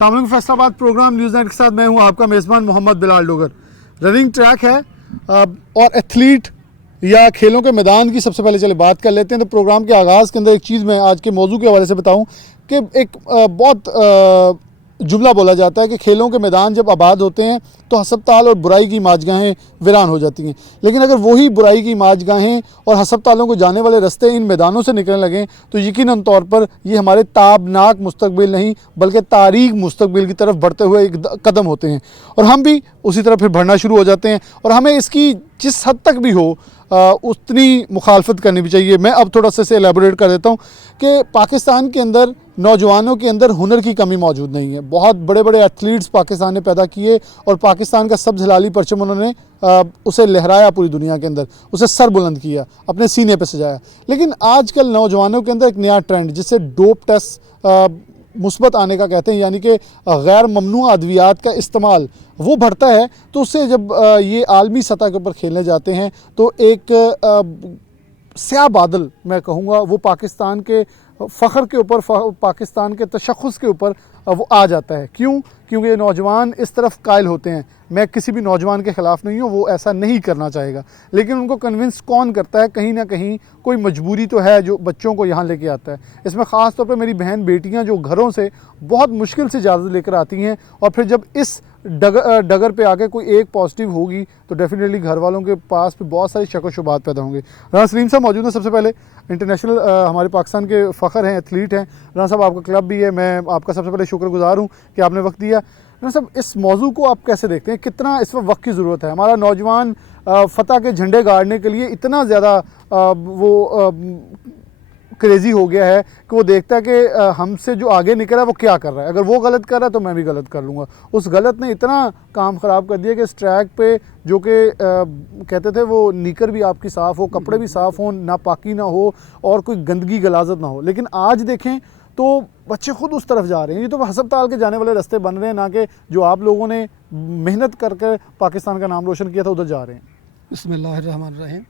तामिल Faisalabad programme news night के साथ मैं हूं आपका मेज़बान मोहम्मद बिलाल डोगर। रनिंग ट्रैक है और एथलीट या खेलों के मैदान की सबसे पहले चले बात कर लेते हैं। तो प्रोग्राम के आगाज़ के अंदर एक चीज़ मैं आज के मौजू के हवाले से बताऊं कि एक बहुत जुमला बोला जाता है कि खेलों के मैदान जब आबाद होते हैं तो हस्पताल और बुराई की माजगाहें वीरान हो जाती हैं। लेकिन अगर वही बुराई की माजगाहें और हस्पतालों को जाने वाले रास्ते इन मैदानों से निकलने लगें तो यकीनन तौर पर ये हमारे ताबनाक मुस्तकबिल नहीं बल्कि तारीख मुस्तकबिल की तरफ बढ़ते हुए एक कदम होते हैं और हम भी उसी तरफ फिर बढ़ना शुरू हो जाते हैं। और हमें इसकी जिस हद तक भी हो उतनी मुखालफत करनी भी चाहिए। मैं अब थोड़ा सा इसे एलेबोरेट कर देता हूँ कि पाकिस्तान के अंदर नौजवानों के अंदर हुनर की कमी मौजूद नहीं है। बहुत बड़े बड़े एथलीट्स पाकिस्तान ने पैदा किए और पाकिस्तान का सब्ज़ हिलाली परचम उन्होंने उसे लहराया पूरी दुनिया के अंदर, उसे सर बुलंद किया, अपने सीने पर सजाया। लेकिन आजकल नौजवानों के अंदर एक नया ट्रेंड जिससे डोप टेस्ट मुस्बत आने का कहते हैं, यानी कि गैर ममनू अद्वियात का इस्तेमाल वो बढ़ता है। तो उससे जब ये आलमी सतह के ऊपर खेलने जाते हैं तो एक स्याह बादल मैं कहूँगा वो पाकिस्तान के फ़ख्र के ऊपर, पाकिस्तान के तशख़्ख़ुस के ऊपर वो आ जाता है। क्यों? क्योंकि ये नौजवान इस तरफ कायल होते हैं। मैं किसी भी नौजवान के ख़िलाफ़ नहीं हूँ, वो ऐसा नहीं करना चाहेगा, लेकिन उनको कन्विंस कौन करता है? कहीं ना कहीं कोई मजबूरी तो है जो बच्चों को यहाँ लेके आता है। इसमें ख़ास तौर पे मेरी बहन बेटियाँ जो घरों से बहुत मुश्किल से इजाज़त लेकर आती हैं और फिर जब इस डगर पे आके कोई एक पॉजिटिव होगी तो डेफिनेटली घर वालों के पास भी बहुत सारी शक व शुबात पैदा होंगे। राना सलीम साहब मौजूद हैं। सबसे पहले इंटरनेशनल हमारे पाकिस्तान के फ़ख्र हैं, एथलीट हैं। राना साहब आपका क्लब भी है, मैं आपका सबसे पहले शुक्रगुजार हूँ कि आपने वक्त दिया। राना साहब, इस मौजू को आप कैसे देखते हैं? कितना इस वक्त की ज़रूरत है? हमारा नौजवान फ़तह के झंडे गाड़ने के लिए इतना ज़्यादा वो क्रेज़ी हो गया है कि वो देखता है कि हमसे जो आगे निकला है वो क्या कर रहा है, अगर वो गलत कर रहा है तो मैं भी गलत कर लूँगा। उस गलत ने इतना काम ख़राब कर दिया कि इस ट्रैक पे जो कि कहते थे वो नीकर भी आपकी साफ़ हो, कपड़े भी साफ़ हों, नापाकी ना हो और कोई गंदगी गलाजत ना हो, लेकिन आज देखें तो बच्चे खुद उस तरफ जा रहे हैं। ये तो हस्पताल के जाने वाले रास्ते बन रहे हैं, ना कि जो आप लोगों ने मेहनत करके पाकिस्तान का नाम रोशन किया था उधर जा रहे हैं। बिस्मिल्लाहिर्रहमानिर्रहीम।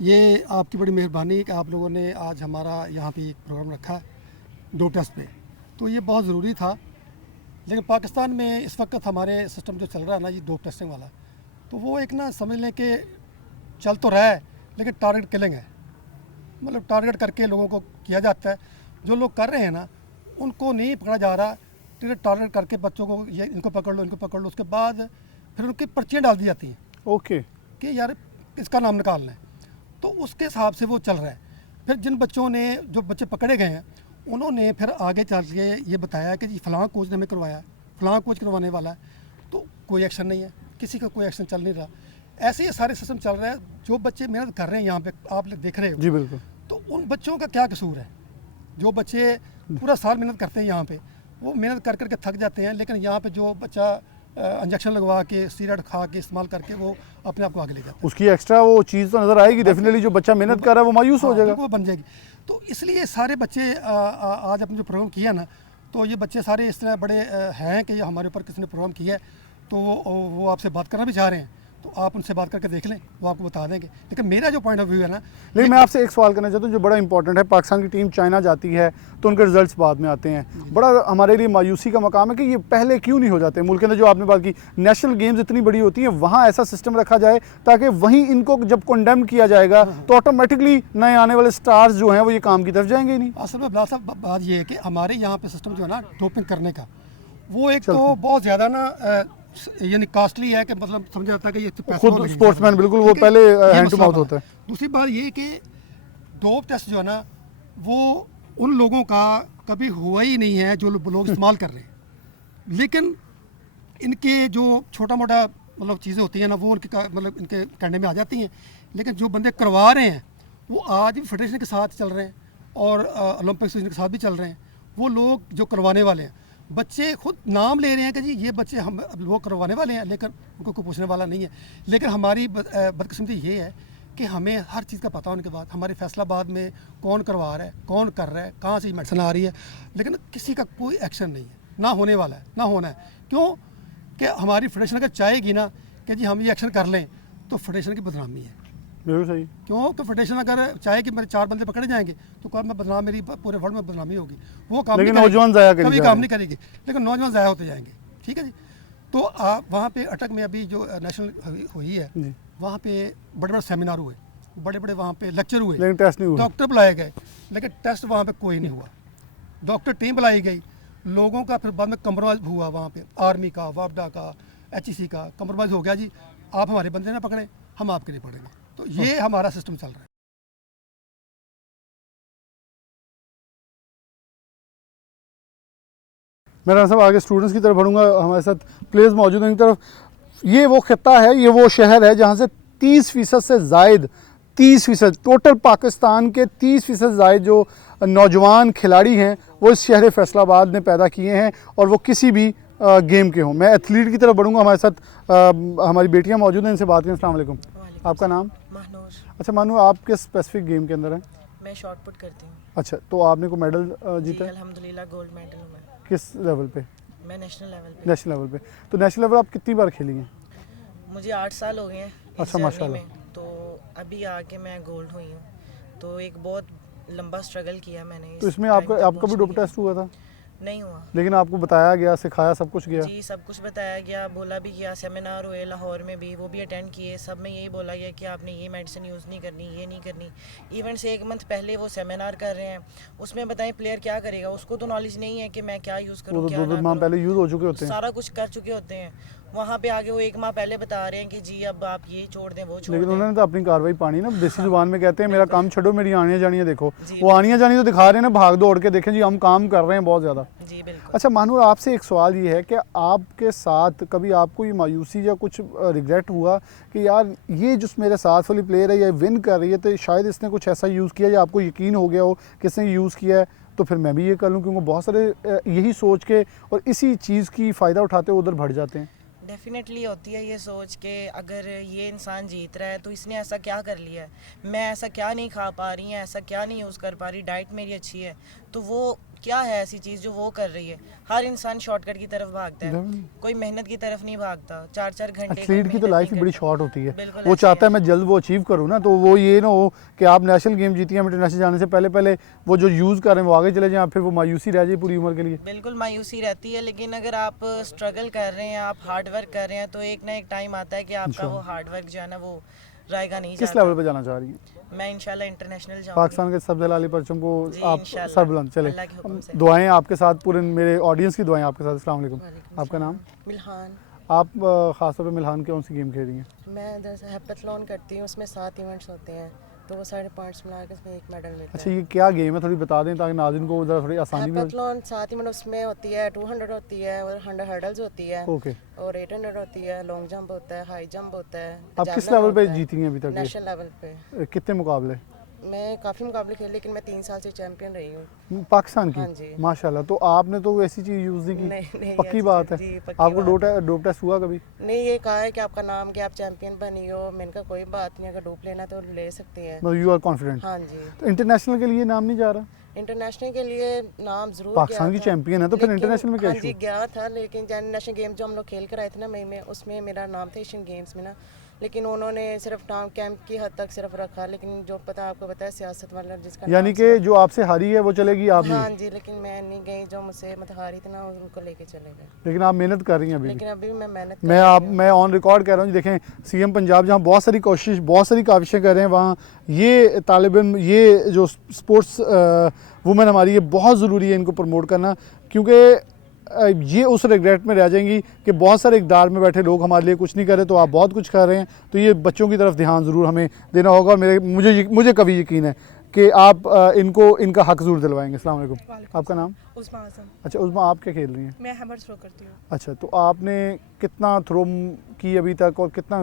ये आपकी बड़ी मेहरबानी कि आप लोगों ने आज हमारा यहाँ पे एक प्रोग्राम रखा डोप टेस्ट पे, तो ये बहुत ज़रूरी था। लेकिन पाकिस्तान में इस वक्त हमारे सिस्टम जो चल रहा है ना, ये डोप टेस्टिंग वाला, तो वो एक ना समझ लें कि चल तो रहा है लेकिन टारगेट किलिंग है। मतलब टारगेट करके लोगों को किया जाता है। जो लोग कर रहे हैं ना उनको नहीं पकड़ा जा रहा, टारगेट करके बच्चों को ये इनको पकड़ लो, इनको पकड़ लो, उसके बाद फिर उनकी पर्चियाँ डाल दी जाती हैं ओके कि यार इसका नाम निकालना है, तो उसके हिसाब से वो चल रहा है। फिर जिन बच्चों ने, जो बच्चे पकड़े गए हैं, उन्होंने फिर आगे चल के ये बताया कि जी फ़लाँ कोच ने हमें करवाया, फ़लाँ कोच करवाने वाला है, तो कोई एक्शन नहीं है, किसी का कोई एक्शन चल नहीं रहा। ऐसे ही सारे सिस्टम चल रहा है। जो बच्चे मेहनत कर रहे हैं यहाँ पे आप देख रहे हो, जी बिल्कुल, तो उन बच्चों का क्या कसूर है? जो बच्चे पूरा साल मेहनत करते हैं यहाँ पे, वो मेहनत कर करके थक जाते हैं, लेकिन यहाँ पे जो बच्चा इंजेक्शन लगवा के, स्टीरॉयड खा के, इस्तेमाल करके वो अपने आप को आगे ले जाता है। उसकी एक्स्ट्रा वो चीज़ तो नज़र आएगी डेफिनेटली। जो बच्चा मेहनत कर रहा है वो मायूस हो जाएगा, वो बन जाएगी। तो इसलिए सारे बच्चे आज अपने जो प्रोग्राम किया ना, तो ये बच्चे सारे इस तरह बड़े हैं कि ये हमारे ऊपर किसी ने प्रोग्राम किया है, तो वो आपसे बात करना भी चाह रहे हैं, तो आप उनसे बात करके देख लें, वो आपको बता देंगे। लेकिन मेरा जो पॉइंट ऑफ व्यू है ना, लेकिन मैं आपसे एक सवाल करना चाहता हूँ जो बड़ा इंपॉर्टेंट है। पाकिस्तान की टीम चाइना जाती है तो उनके रिजल्ट्स बाद में आते हैं। बड़ा हमारे लिए मायूसी का मकाम है कि ये पहले क्यों नहीं हो जाते मुल्क के अंदर। जो आपने बात की, नेशनल गेम्स इतनी बड़ी होती हैं, वहाँ ऐसा सिस्टम रखा जाए ताकि वहीं इनको जब कंडेम किया जाएगा तो ऑटोमेटिकली नए आने वाले स्टार्स जो हैं वो ये काम की तरफ जाएंगे ही नहीं। असल में बिलाल साहब बात ये है कि हमारे यहाँ पे सिस्टम जो है ना डोपिंग करने का, वो एक तो बहुत ज़्यादा ना यानी कॉस्टली है कि मतलब समझा जाता है कि ये खुद स्पोर्ट्समैन बिल्कुल वो पहले हैंड टू माउथ होता है। दूसरी बात ये कि डोप टेस्ट जो है ना वो उन लोगों का कभी हुआ ही नहीं है जो लोग इस्तेमाल कर रहे हैं। लेकिन इनके जो छोटा मोटा मतलब चीज़ें होती हैं ना, वो उनके मतलब इनके कहने में आ जाती हैं। लेकिन जो बंदे करवा रहे हैं वो आज भी फेडरेशन के साथ चल रहे हैं और ओलंपिक्स के साथ भी चल रहे हैं। वो लोग जो करवाने वाले हैं, बच्चे खुद नाम ले रहे हैं कि जी ये बच्चे हम लोग करवाने वाले हैं, लेकिन उनको कोई पूछने वाला नहीं है। लेकिन हमारी बदकिस्मती ये है कि हमें हर चीज़ का पता होने के बाद, हमारे फैसलाबाद में कौन करवा रहा है, कौन कर रहा है, कहाँ से मेडिसिन आ रही है, लेकिन किसी का कोई एक्शन नहीं है, ना होने वाला है, ना होना है। क्यों कि हमारी फेडरेशन अगर चाहेगी ना कि जी हम ये एक्शन कर लें, तो फेडरेशन की बदनामी है। बिल्कुल सही। क्योंकि फेडरेशन अगर चाहे कि मेरे 4 बंदे पकड़े जाएंगे तो कल मैं बदनाम, मेरी पूरे वर्ल्ड में बदनामी होगी। वो काम लेकिन नहीं करेगी, नौजवान ज़ाया करी कभी जा काम रहे नहीं करेगी, लेकिन नौजवान ज़ाया होते जाएंगे। ठीक है जी। तो वहाँ पे अटक में अभी जो नेशनल हुई है, जी। वहाँ पे बड़े बड़े सेमिनार हुए, बड़े बड़े वहाँ पे लेक्चर हुए, लेकिन टेस्ट नहीं हुआ। डॉक्टर बुलाए गए, लेकिन टेस्ट वहाँ पे कोई नहीं हुआ। डॉक्टर टीम बुलाई गई, लोगों का फिर बाद में कंप्रोमाइज़ हुआ वहाँ पे, आर्मी का, वापडा का, HEC का कंप्रोमाइज़ हो गया जी, आप हमारे बंदे ना पकड़ें, हम आपके लिए पढ़ेंगे। तो ये हमारा सिस्टम चल रहा है। मैं राना साहब आगे स्टूडेंट्स की तरफ बढ़ूंगा, हमारे साथ प्लेयर्स मौजूद हैं इनकी तरफ। ये वो खिता है, ये वो शहर है जहाँ से 30% से ज़ायद, 30% टोटल पाकिस्तान के 30% ज़ायद जो नौजवान खिलाड़ी हैं वो इस शहर फैसलाबाद ने पैदा किए हैं, और वो किसी भी गेम के हों। मैं एथलीट की तरफ बढ़ूंगा, हमारे साथ हमारी बेटियां मौजूद हैं, इनसे बात करें। अस्सलाम वालेकुम। आपका नाम? महनूर। अच्छा मानू, आप किस स्पेसिफिक गेम के अंदर हैं? मैं शॉट पुट करती हूँ। अच्छा, तो आपने को मेडल जी जीता है? अल्हम्दुलिल्लाह गोल्ड मेडल हूँ मैं। किस लेवल पे? मैं नेशनल लेवल पे। नेशनल लेवल पे। तो नेशनल लेवल आप कितनी बार खेली हैं? मुझे 8 साल हो गए हैं इस अच्छा, जर्नी माशाल्लाह। में। तो अभी आके मैं गोल्ड हुई हूँ। तो एक बहुत लंबा स्ट्रगल किया मैंने। तो इस इसमें टाइम आपका तक आपका भी डोप पहुंचने के टेस्ट हुआ था? लिए। नहीं हुआ। लेकिन आपको बताया गया, सिखाया, सब कुछ गया? जी सब कुछ बताया गया, बोला भी गया, सेमिनार हुए लाहौर में भी, वो भी अटेंड किए। सब में यही बोला गया कि आपने ये मेडिसिन यूज़ नहीं करनी, ये नहीं करनी। इवेंट से 1 मंथ पहले वो सेमिनार कर रहे हैं, उसमें बताएं प्लेयर क्या करेगा, उसको तो नॉलेज नहीं है कि मैं क्या यूज़ वो करूँ तो क्या 2 ना माह करूँ। पहले यूज़ हो चुके होते हैं। सारा कुछ कर चुके होते हैं। वहाँ पे आगे वो 1 माह पहले बता रहे हैं कि जी अब आप ये छोड़ दें, वो छोड़ लेकिन दें। उन्होंने तो अपनी कार्रवाई पानी ना, देसी जुबान में कहते हैं मेरा काम छोड़ो, मेरी आनियाँ जानियाँ देखो। जी, वो आनियाँ जानियाँ तो दिखा रहे हैं ना, भाग दौड़ के, देखें जी हम काम कर रहे हैं बहुत ज़्यादा। जी बिल्कुल। अच्छा मानूर, आपसे एक सवाल ये है कि आपके साथ कभी आपको ये मायूसी या कुछ रिग्रेट हुआ कि यार ये जो मेरे साथ वाली प्लेयर है ये विन कर रही है, तो शायद इसने कुछ ऐसा यूज़ किया या आपको यकीन हो गया हो कि इसने यूज़ किया है तो फिर मैं भी ये कर लूँ? क्योंकि बहुत सारे यही सोच के और इसी चीज़ की फ़ायदा उठाते हुए उधर बढ़ जाते हैं। डेफिनेटली होती है ये सोच के अगर ये इंसान जीत रहा है तो इसने ऐसा क्या कर लिया है, मैं ऐसा क्या नहीं खा पा रही हैं, ऐसा क्या नहीं यूज़ कर पा रही, डाइट मेरी अच्छी है, तो वो क्या है ऐसी चीज़ जो वो कर रही है। हर इंसान शॉर्टकट की तरफ भागता है, कोई मेहनत की तरफ नहीं भागता। 4-4 घंटे एथलीट की तो लाइफ ही बड़ी शॉर्ट होती है। बिल्कुल वो ऐसे चाहता है है। मैं जल्द वो अचीव करूँ ना, तो वो ये ना हो कि आप नेशनल गेम जीती हैं, इंटरनेशनल जाने से पहले पहले वो जो यूज़ कर रहे हैं वो आगे चले जाएं, फिर वो मायूसी रह जाए पूरी उम्र के लिए। बिल्कुल मायूसी रहती है, लेकिन अगर आप स्ट्रगल कर रहे हैं, आप हार्ड वर्क कर रहे हैं, तो एक ना एक टाइम आता है कि आपका वो हार्ड वर्क जो है ना वो रहेगा नहीं किस जाता। लेवल पे जाना चाह रही हैं? मैं इंशाल्लाह इंटरनेशनल जाऊंगी। पाकिस्तान के सब्ज़ लाली परचम को जी, आप इंशाल्लाह। सरबुलंद चले। अल्लाह के हुक्म से। दुआएं आपके साथ, पूरे मेरे ऑडियंस की दुआएं आपके साथ। अस्सलाम वालेकुम। वालेकुम आपका नाम? मिल्हान। आप ख़ासतौर पे मिल्हान कौन सी गेम खेल रही हैं? मैं दरअसल हेप्टाथलॉन करती हूँ, उसमें 7 इवेंट्स होते हैं, तो वो सारे पार्ट्स मिला के उसमें 1 मेडल मिलता अच्छा, है। ये क्या गेम है, थोड़ी बता दें ताकि नाज़रीन को ज़रा थोड़ी आसानी भी हो। हेप्टाथलॉन 7 इवेंट उसमें होती है, 200 होती है और 100 हर्डल्स होती है ओके। और 800 होती है, लॉन्ग जंप होता है, हाई जंप होता है। आप किस javelin लेवल पे होता है। जीती हैं अभी तक? नेशनल लेवल पे कितने मुकाबले? मैं काफ़ी मुकाबले खेले, लेकिन मैं 3 साल से चैंपियन रही हूँ। पाकिस्तान हाँ की? जी। माशाल्लाह। तो आपने तो ऐसी चीज़ यूज़ नहीं नहीं, की? नहीं, पक्की ऐसी बात चीज़- है? जी, पक्की आपको बात है। डोप टेस्ट हुआ कभी? नहीं, ये कहा है कि आपका नाम कि आप चैंपियन बनी हो, मैंने कहा कोई बात नहीं, अगर डोप लेना तो ले सकते हैं। मतलब यू आर कॉन्फिडेंट? हाँ जी। तो इंटरनेशनल के लिए नाम नहीं जा रहा? इंटरनेशनल के लिए नाम जरूर पाकिस्तान गया की था, चैंपियन है तो फिर लेकिन- इंटरनेशनल में क्या हाँ जी इशू? गया था, लेकिन नेशनल गेम जो हम लोग खेल कर आए थे ना मई में, उसमें मेरा नाम था एशियन गेम्स में ना, लेकिन उन्होंने सिर्फ टाउन कैंप की हद तक सिर्फ रखा, लेकिन जो पता आपको बताया सियासत वाला जिसका यानी नाम कि सिर्फ- जो आपसे हारी है वो चलेगी, आप हाँ नहीं? जी, लेकिन मैं नहीं गई, जो मुझसे मतलब हारी थी ना उनको लेके चले गए। लेकिन आप मेहनत कर रही हैं अभी भी? लेकिन अभी भी मैं मेहनत कर मैं रही आप हूँ। मैं ऑन रिकॉर्ड कह रहा हूँ जी, देखें सीएम पंजाब जहाँ बहुत सारी काविशें कर रहे हैं, वहाँ ये तालिब इल्म, ये जो स्पोर्ट्स वुमेन हमारी, ये बहुत ज़रूरी है इनको प्रमोट करना, क्योंकि ये उस रिग्रेट में रह जाएंगी कि बहुत सारे इक़दार में बैठे लोग हमारे लिए कुछ नहीं कर रहे, तो आप बहुत कुछ कर रहे हैं। तो ये बच्चों की तरफ ध्यान ज़रूर हमें देना होगा, और मुझे कभी यकीन है कि आप इनको इनका हक ज़रूर दिलवाएंगे। अस्सलाम वालेकुम। आपका नाम? उस्मा आज़म। अच्छा उस्मा, आप क्या खेल रही हैं? मैं हैमर थ्रो करती हूँ। अच्छा, तो आपने कितना थ्रो की अभी तक और कितना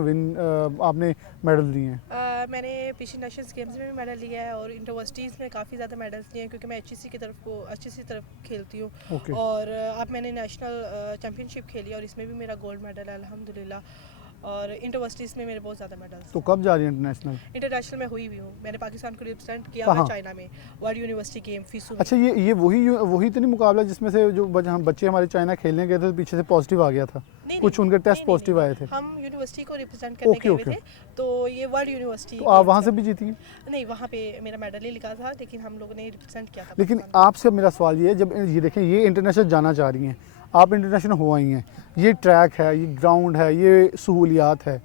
आपने मेडल लिए हैं? मैंने पिछले नेशनल्स गेम्स में भी मेडल लिया है और यूनिवर्सिटीज़ में काफ़ी ज़्यादा मेडल्स लिए हैं, क्योंकि मैं HEC की तरफ खेलती हूँ। ओके। और अब मैंने नेशनल चैम्पियनशिप खेली और इसमें भी मेरा गोल्ड मेडल है अल्हम्दुलिल्लाह। और इंटरवर्सिटीज़ में मेरे बहुत ज़्यादा मेडल्स। तो कब जा रही है इंटरनेशनल? इंटरनेशनल में हुई भी हूँ, मैंने पाकिस्तान को रिप्रेजेंट किया कहाँ? हुआ चाइना में, वर्ल्ड यूनिवर्सिटी गेम फीसू में। अच्छा, ये वही तो नहीं मुकाबला जिसमें से जो हम बच्चे हमारे चाइना खेलने गए थे तो पीछे से पॉजिटिव आ गया था? नहीं, कुछ नहीं, उनके टेस्ट नहीं, पॉजिटिव नहीं, आए थे? हम यूनिवर्सिटी को रिप्रेजेंट करने ओके, गए हुए ओके। थे, तो ये वर्ल्ड यूनिवर्सिटी तो आप गेम्स वहाँ से है। भी जीती हैं? नहीं, वहाँ पे मेरा मेडल ही लिखा था, लेकिन हम लोगों ने रिप्रेजेंट किया था लेकिन पाकिस्तान आपसे मेरा सवाल ये है, जब ये देखें ये इंटरनेशनल जाना चाह रही हैं, आप इंटरनेशनल हो आई हैं, ये ट्रैक है, ये ग्राउंड है, ये सहूलियात है,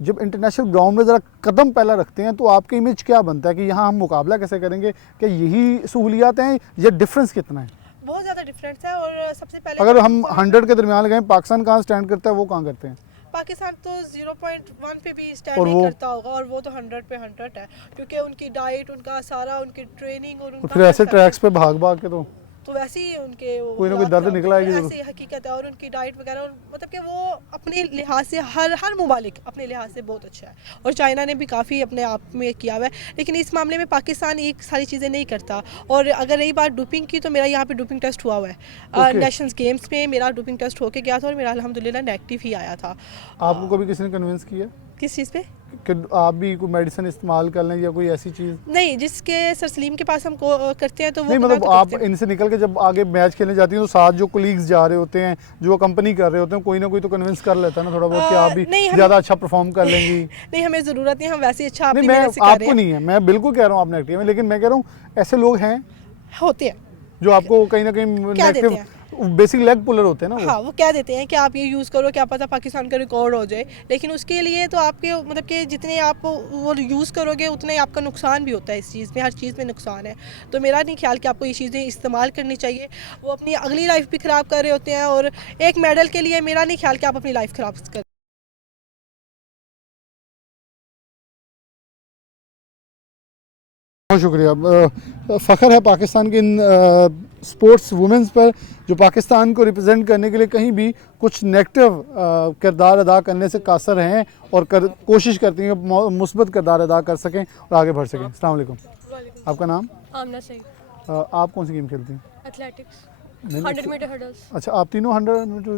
जब इंटरनेशनल ग्राउंड में ज़रा कदम पहला रखते हैं तो आपका इमेज क्या बनता है कि यहाँ हम मुकाबला कैसे करेंगे, कि यही सहूलियात हैं या डिफरेंस कितना है? को। बहुत ज़्यादा डिफरेंस है। और सबसे पहले अगर हम 100 के दरमियान लगाएं, पाकिस्तान कहाँ स्टैंड करता है, वो कहाँ करते हैं? पाकिस्तान तो 0.1 पे भी स्टैंड और नहीं वो? करता होगा, और वो तो 100 पे 100 है, क्योंकि उनकी डाइट, उनका सारा, उनकी ट्रेनिंग और तो उनका फिर ऐसे सब ट्रैक्स पे भाग भाग के तो वैसे ही उनके वो कोई ना कोई हालात दर्द खराब निकल आएगी होते हैं, जरूर। ऐसे ही हकीकत है। और उनकी डाइट वगैरह, मतलब कि वो अपने लिहाज से हर मुमालिक अपने लिहाज से बहुत अच्छा है, और चाइना ने भी काफ़ी अपने आप में किया हुआ है, लेकिन इस मामले में पाकिस्तान ये सारी चीज़ें नहीं करता। और अगर रही बात डोपिंग की, तो मेरा यहाँ पे डोपिंग टेस्ट हुआ हुआ है। Okay. नेशनल गेम्स में मेरा डोपिंग टेस्ट होके गया था, और मेरा अल्हम्दुलिल्लाह नेगेटिव ही आया था। आपको कभी किसी ने कन्विंस किया किस चीज़ पे? कि आप भी कोई मेडिसिन इस्तेमाल कर लें या कोई ऐसी चीज़? नहीं, जिसके सर सलीम के पास हम करते हैं तो वो नहीं, मैं मतलब तो आप करती हूँ। इनसे निकल के जब आगे मैच खेलने जाती हैं तो साथ जो कोलीग्स जा रहे होते हैं, जो कंपनी कर रहे होते हैं, कोई ना कोई तो कन्विंस कर लेता है ना थोड़ा बहुत कि आप भी नहीं, हम- ज़्यादा अच्छा परफॉर्म कर लेंगी। नहीं, हमें ज़रूरत नहीं, हम वैसे ही अच्छा अपनी नहीं, मैं मेहनत से कर रहे आपको हैं। नहीं है, मैं बिल्कुल कह रहा हूँ आप नेगेटिव हैं, लेकिन मैं कह रहा हूँ ऐसे लोग हैं होते हैं, जो आपको कहीं ना कहीं क्या देते नेगेटिव बेसिक लेग पुलर होते हैं ना वो। हाँ, वो क्या देते हैं कि आप ये यूज़ करो, क्या पता पाकिस्तान का रिकॉर्ड हो जाए, लेकिन उसके लिए तो आपके मतलब कि जितने आप वो यूज़ करोगे उतने आपका नुकसान भी होता है। इस चीज़ में, हर चीज़ में नुकसान है। तो मेरा नहीं ख्याल कि आपको ये चीज़ें इस्तेमाल करनी चाहिए। वो अपनी अगली लाइफ भी ख़राब कर रहे होते हैं, और एक मेडल के लिए मेरा नहीं ख्याल कि आप अपनी लाइफ ख़राब कर। बहुत शुक्रिया। फ़ख्र है पाकिस्तान के इन स्पोर्ट्स वुमेंस पर जो पाकिस्तान को रिप्रेजेंट करने के लिए कहीं भी कुछ नेगेटिव किरदार अदा करने से कासर हैं और कोशिश करती हैं कि मुस्बत किरदार अदा कर सकें और आगे बढ़ सकें। अस्सलाम वालेकुम। आपका नाम? आमना सईद। आप कौन सी गेम खेलती हैं? एथलेटिक्स, नहीं, 100 मीटर हर्डल्स। अच्छा, आप तीनों 100 मीटर?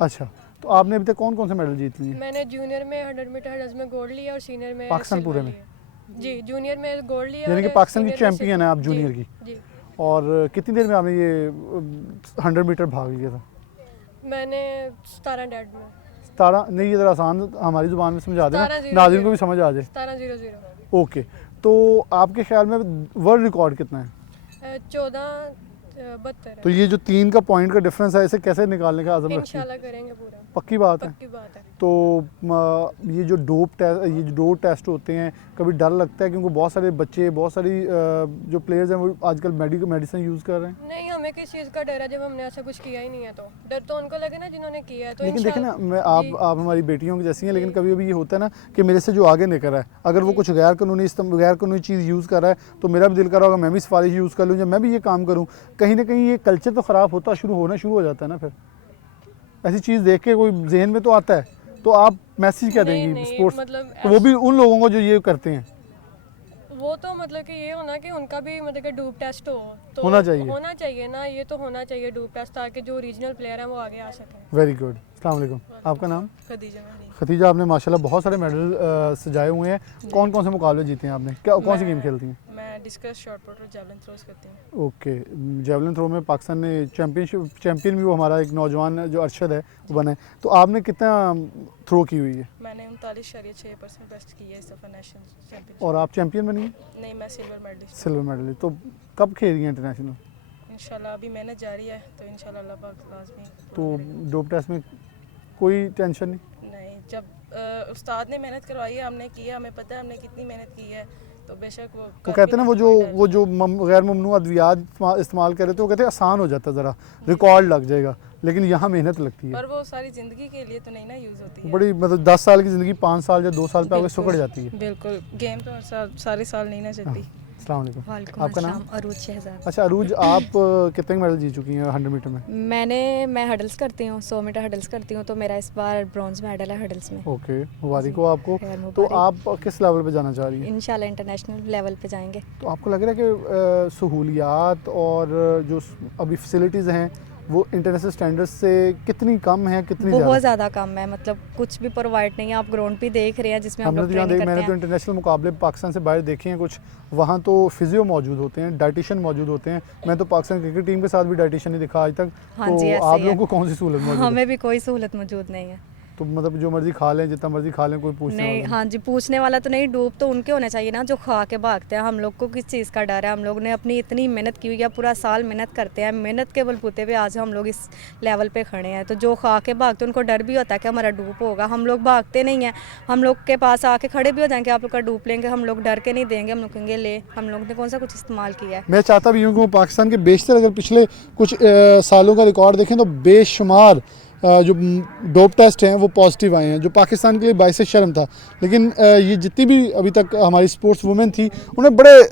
अच्छा, तो आपने अभी तक कौन कौन से मेडल जीत लिए? मैंने जूनियर में 100 मीटर हर्डल्स में गोल्ड लिया और सीनियर में पाकिस्तान सिल्वर पूरे में? लिया। जी, जूनियर में गोल्ड लिया। यानी कि और पाकिस्तान की सीनियर में चैंपियन है आप सिल्वर। जूनियर जी, की। जी। और कितनी देर में आपने ये 100 मीटर भाग लिया था? मैंने 17 डेड में 17? नहीं, ये ज़रा आसान हमारी ज़ुबान में समझा देना, 17-0-0 नाज़रीन को भी समझ आ जाए। 17-0-0। ओके, तो आपके ख्याल में वर्ल्ड रिकॉर्ड कितना है? 14-72 तो ये जो 3 का पॉइंट का डिफरेंस है, इसे कैसे निकालने का आज़म रखती है? इंशाल्लाह करेंगे पूरा। पक्की बात है। पक्की बात है। तो ये जो डोप टेस्ट होते हैं, कभी डर लगता है? क्योंकि बहुत सारे बच्चे, बहुत सारी जो प्लेयर्स हैं वो आजकल मेडिसिन यूज़ कर रहे हैं। नहीं, हमें किस चीज़ का डर है जब हमने ऐसा कुछ किया ही नहीं है? तो डर तो उनको लगे ना जिन्होंने किया है। तो लेकिन देखें ना, मैं जी। आप हमारी बेटियों की जैसी हैं, लेकिन कभी कभी ये होता है ना कि मेरे से जो आगे निकल रहा है, अगर वो कुछ गैर कानूनी चीज़ यूज़ कर रहा है तो मेरा भी दिल कर रहा होगा मैं भी सिफारिश यूज़ कर लूँ या मैं भी ये काम करूँ। कहीं ना कहीं ये कल्चर तो ख़राब होना शुरू हो जाता है ना। फिर ऐसी चीज़ देख के कोई जहन में तो आता है, तो आप मैसेज क्या नहीं, देंगी नहीं, स्पोर्ट्स? मतलब तो वो भी उन लोगों को जो ये करते हैं। वो तो मतलब कि ये होना कि उनका भी मतलब कि डूप टेस्ट हो तो होना चाहिए। होना चाहिए ना, ये तो होना चाहिए डूप टेस्ट, ताकि जो ओरिजिनल प्लेयर हैं वो आगे आ सकें। Very good. अस्सलाम वालेकुम। आपका नाम? खदीजा मेहदी। खतीजा, आपने माशाल्लाह बहुत सारे मेडल सजाए हुए हैं। कौन कौन से मुकाबले जीते हैं आपने? कौन सी गेम खेलती हैं? मैं डिस्कस, शॉट पुट और जैवलिन थ्रोस करती हूँ। ओके, जेवलिन थ्रो में पाकिस्तान ने चैंपियन भी वो हमारा एक नौजवान जो अरशद है वो बना है। तो आपने कितना थ्रो की हुई है? मैंने 39.6% बेस्ट की है इस दफ़ा नेशनल चैंपियनशिप। और आप चैंपियन बनी हैं? नहीं, मैं सिल्वर मेडलिस्ट। Silver medal. तो कब खेल रही हैं इंटरनेशनल? इंशाल्लाह अभी मेहनत जारी है, तो इंशाल्लाह अल्लाह पाक लाज़मी तो पूरा करेगा। डोप टेस्ट में कोई टेंशन नहीं? नहीं, जब उस्ताद ने मेहनत करवाई है, हमने किया, हमें पता है हमने कितनी मेहनत की है, तो बेशक वो वो कहते हैं ना, वो जो गैर ममनू अद्वियात इस्तेमाल करे तो वो कहते हैं आसान हो जाता है, ज़रा रिकॉर्ड लग जाएगा, लेकिन यहाँ मेहनत लगती है। पर वो सारी ज़िंदगी के लिए तो नहीं ना यूज़ होती है। बड़ी मतलब 10 साल की ज़िंदगी 5 साल या 2 साल पे आगे सुकड़ जाती है। बिल्कुल, गेम तो सारे साल नहीं ना चलती। अस्सलाम वालेकुम। वालेकुम आपका नाम? अस्सलाम, अरूज शहजाद। अच्छा अरूज, आप कितने मेडल जीत चुकी हैं 100 मीटर में? मैं हडल्स करती हूँ, 100 मीटर हडल्स करती हूँ, तो मेरा इस बार ब्रॉन्ज मेडल है हडल्स में। ओके, मुबारक हो आपको। खैर तो मुबारक। आप किस लेवल पे जाना चाह रही हैं? इंशाल्लाह इंटरनेशनल लेवल पे जाएंगे। तो आपको लग रहा है कि सहूलियात और जो अभी फैसिलिटीज़ हैं वो इंटरनेशनल स्टैंडर्ड्स से कितनी कम है, कितनी बहुत ज़्यादा? ज़्यादा कम है, मतलब कुछ भी प्रोवाइड नहीं है। आप ग्राउंड पे देख रहे हैं जिसमें हम हमने लोग तो यहाँ ट्रेनिंग मैंने करते तो हैं। इंटरनेशनल मुकाबले पाकिस्तान से बाहर देखे हैं कुछ, वहाँ तो फिजियो मौजूद होते हैं, डाइटिशियन मौजूद होते हैं। मैं तो पाकिस्तान क्रिकेट टीम के साथ भी डाइटिशियन नहीं दिखा आज तक। हाँ तो जी, ऐसे आप ही लोगों है। को कौन सी सहूलत मौजूद है? हमें भी कोई सहूलत मौजूद नहीं है। तो मतलब जो मर्जी खा लें, जितना मर्जी खा लें, कोई पूछने नहीं, वाला हाँ जी, पूछने वाला तो नहीं। डूब तो उनके होने चाहिए ना जो खा के भागते हैं। हम लोग को किस चीज़ का डर है? हम लोग ने अपनी इतनी मेहनत की हुई है, पूरा साल मेहनत करते हैं, मेहनत के बलबूते पे आज हम लोग इस लेवल पे खड़े हैं। तो जो खा के भागते हैं उनको डर भी होता है कि हमारा डूब होगा। हम लोग भागते नहीं हैं, हम लोग के पास आके खड़े भी हो जाएंगे, आप लोग का डूब लेंगे, हम लोग डर के नहीं देंगे। हम लोग कहेंगे ले, हम लोग ने कौन सा कुछ इस्तेमाल किया है। मैं चाहता भी हूँ कि वो पाकिस्तान के बेशतर अगर पिछले कुछ सालों का रिकॉर्ड देखें तो बेशुमार जो डोप टेस्ट हैं वो पॉजिटिव आए हैं, जो पाकिस्तान के लिए बाइस शर्म था। लेकिन ये जितनी भी अभी तक हमारी स्पोर्ट्स वुमेन थी, उन्हें बड़े